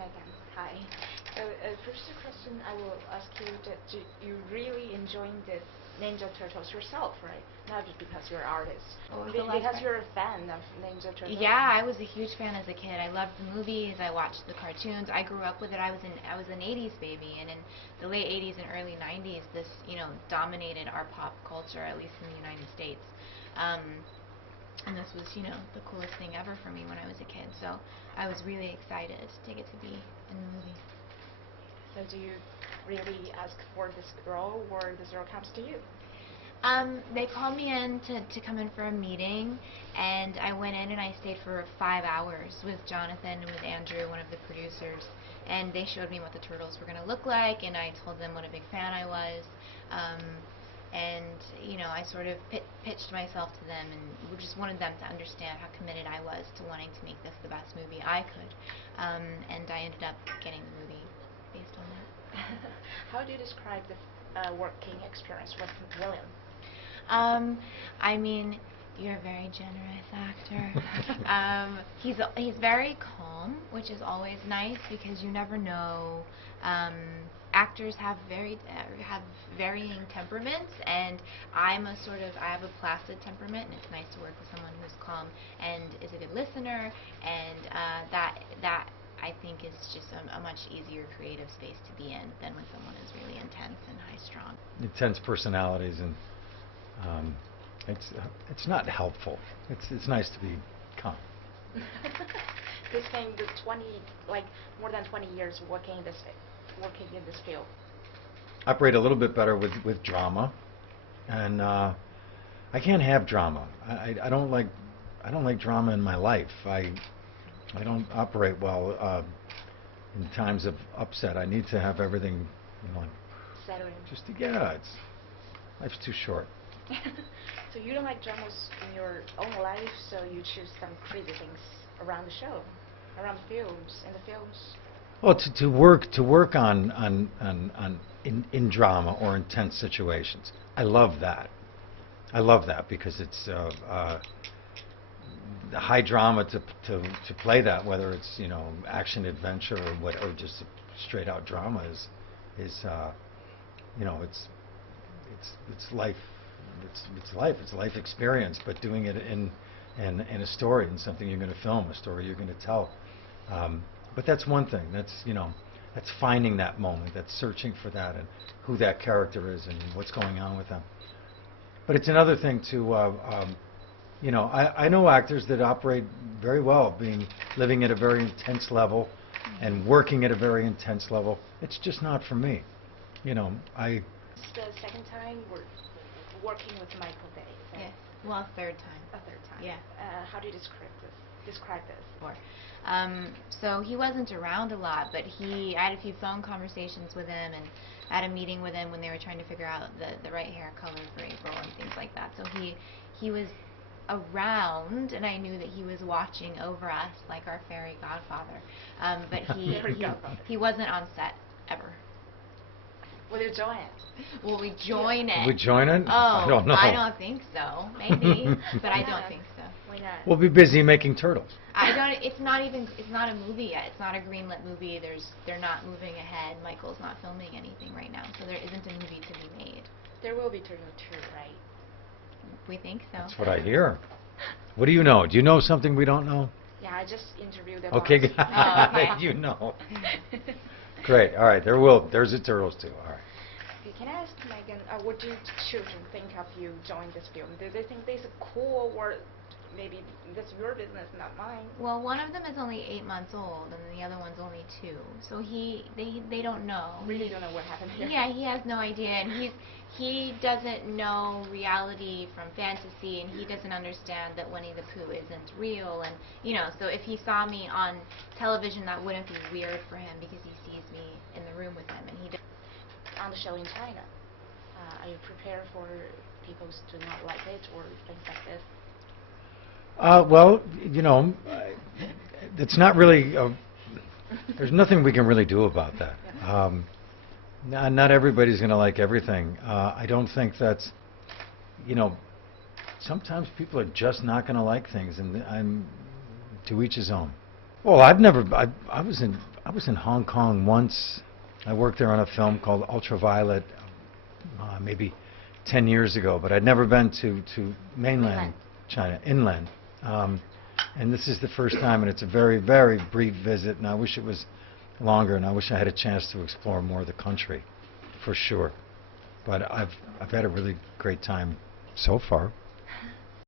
Megan. Hi. First question I will ask you that you really enjoying the Ninja Turtles yourself, right? Not just because you're an artist. What was the last Because part? you're a fan of Ninja Turtles. Yeah, I was a huge fan as a kid. I loved the movies. I watched the cartoons. I grew up with it. I was an '80s baby, and in the late '80s and early '90s, this dominated our pop culture, at least in the United States. And this was the coolest thing ever for me when I was a kid. So I was really excited to get to be in the movie. So do you really ask for this role, or this role comes to you? They called me in to come in for a meeting, and I went in and I stayed for 5 hours with Jonathan and with Andrew, one of the producers, and they showed me what the Turtles were going to look like, and I told them what a big fan I was, and I sort of pitched myself to them and just wanted them to understand how committed I was to wanting to make this the best movie I could, and I ended up getting the movie based on that. How do you describe the working experience with William? I mean, you're a very generous actor. He's very calm, which is always nice because you never know. Actors have varying temperaments, and I have a placid temperament, and it's nice to work with someone who's calm and is a good listener, and that I think is just a much easier creative space to be in than when someone is really intense and high-strung. Intense personalities, and it's not helpful. It's nice to be calm. This thing, more than 20 years working in this field. Operate a little bit better with drama, and I can't have drama. I don't like drama in my life. I don't operate well in times of upset. I need to have everything, Settling. Life's too short. So you don't like dramas in your own life, so you choose some crazy things around the show, around the films. Well, to work in drama or intense situations, I love that. I love that because it's the high drama to play that, whether it's action adventure or just straight out drama is it's life. It's life experience, but doing it in a story, in something you're going to film, a story you're going to tell. But that's one thing. That's finding that moment. That's searching for that and who that character is and what's going on with them. But it's another thing to, I know actors that operate very well, living at a very intense level and working at a very intense level. It's just not for me. It's the second time we're working with Michael Bay. So Yes. Well, third time. a third time. Yeah. How do you describe this? Before. So he wasn't around a lot, but I had a few phone conversations with him, and I had a meeting with him when they were trying to figure out the right hair color for April and things like that. So he was around, and I knew that he was watching over us like our fairy godfather. But Fairy godfather. he wasn't on set ever. Will you join it? Will we join it? Will we join it? Oh, I don't know. I don't think so. Maybe, but I don't think so. Why not? We'll be busy making turtles. It's not a movie yet. It's not a greenlit movie. They're not moving ahead. Michael's not filming anything right now, so there isn't a movie to be made. There will be Turtle 2, right? We think so. That's what I hear. What do you know? Do you know something we don't know? Yeah, I just interviewed them. Okay, once. Oh, okay. you know. Great. All right, there's a Turtles too. All right. Okay, can I ask Megan, what do children think of you joining this film? Do they think this is cool, or maybe that's your business, not mine? Well, one of them is only 8 months old, and the other one's only 2. So they don't know. Really don't know what happened here. Yeah, he has no idea, and he doesn't know reality from fantasy, and he doesn't understand that Winnie the Pooh isn't real, and so if he saw me on television, that wouldn't be weird for him because he sees me in the room with him, and he doesn't. On the show in China, are you prepared for people to not like it or things like this? Well, it's not really. There's nothing we can really do about that. Not everybody's going to like everything. I don't think that's. Sometimes people are just not going to like things, and I'm to each his own. Well, I I was in Hong Kong once. I worked there on a film called Ultraviolet, maybe 10 years ago, but I'd never been to mainland Mainland. China, inland. And this is the first time, and it's a very, very brief visit, and I wish it was longer, and I wish I had a chance to explore more of the country, for sure. But I've had a really great time so far.